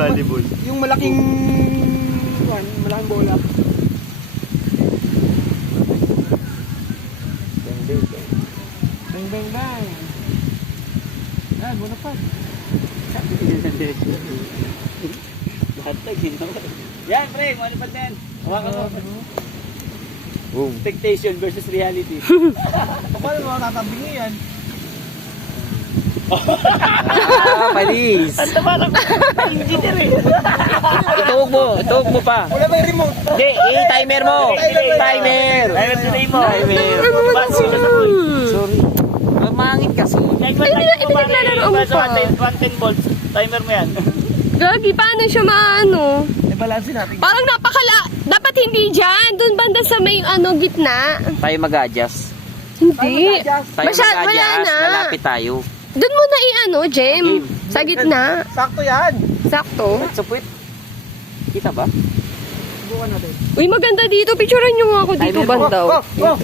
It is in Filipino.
Volleyball. Yung malaking bola. Bang bang bang. Ah, buno pa. Lahat na ginawa. Yan, pre, malipad na yan. Hawakan mo. Boom. Expectation versus reality. Paano mo tatabingi yan? Palis. Ang parang engineer eh. Ituog mo pa. Wala ba yung remote? Hindi, i-timer mo. Timer. Timer delay mo. Timer. Bas, sino sa pool? Sorry. Mamangit ka, so. Ay, naglalaro mo pa. 110 volts. Timer mo yan. Gagi, paano siya maano? I-balance natin. Parang dapat hindi dyan. Doon banda sa may gitna. Tayo mag-adjust. Hindi. Tayo Wala mag-adjust. na. Lalapit tayo. Doon mo na Jem. Okay. Sa gitna. Sakto yan. Sakto. Sa puwit. Kita ba? Subukan natin. Uy, maganda dito. Picturean nyo nga ako dito Timer mo. bandaw. Oh!